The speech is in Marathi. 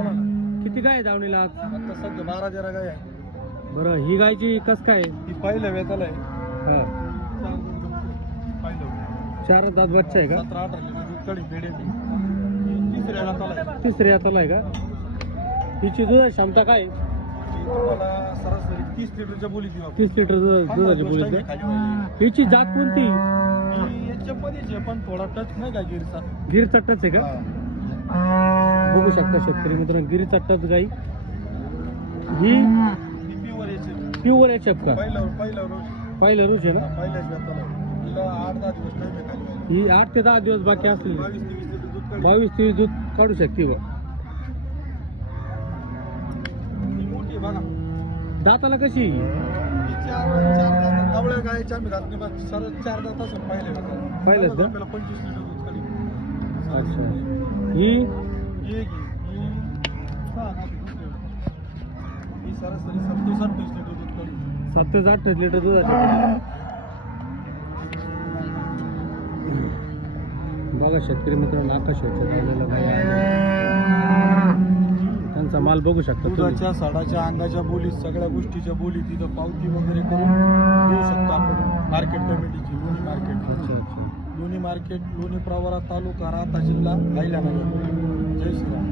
बोला ना. किती गाय आहे दावणीला आज? आता सध्या 12-13 गाय आहे. बरं, ही गायची कस काय? ही पहिल्या वेताला आहे. हा, पहिलं 4 दात बच्चा आहे का? 17-18 लिटर दूध काढी बेडे तिसऱ्या वेताला आहे. तिसऱ्या हाताला आहे का? हिची दुधाची क्षमता काय आहे? ही तुम्हाला सरासरी 30 लिटरच्या बोली ती वापरू. 30 लिटर दुधाची बोली आहे. खाली पाहिजे. हिची जात कोणती? ही याच्यामध्येच आहे पण थोडा टच नाही का गिरचा. गिरचा टच आहे का? बघू शकता शेतकरी मित्रांनो, गिरीचा टच गाई. ही ही प्युअर याची. प्युअर एचएफ का? पहिलं पहिलं रोज आहे ना? पहिल्याच वेताला आहे. हिला 8-10 दिवस टाइम आहे खाली पाहिजे. ही 8 ते 10 दिवस बाकी असली 22-23 लिटर दूध काढी. 22-23 दूध काढू शकते बा. ही मोठी आहे बघा. दाताला कशी? ही चार दातात कवळ्या गायच्या आम्ही दात नाही बस सरळ 4 दात असं पाहिले होतं. पहिलेच का? आपल्याला 25 लिटर दूध खाली. अच्छा, ही ही एक आहे. ही 6 दात आहे. ही सरासरी 27-28 लिटर दूध काढी. 7 ते 8 लिटर दुधाची. बघा शेतकरी मित्रांनो, आकाश त्यांचा माल बघू शकता तुम्ही. दुधाच्या साडाच्या अंगाच्या बोली सगळ्या गोष्टीच्या बोली तिथं पावती वगैरे करून देऊ शकतो आपण. मार्केट कमिटीची लोणी मार्केट. अच्छा अच्छा. लोणी मार्केट, लोणी प्रवरा तालुका राहता जिल्हा अहिल्यानगर. जय श्रीराम.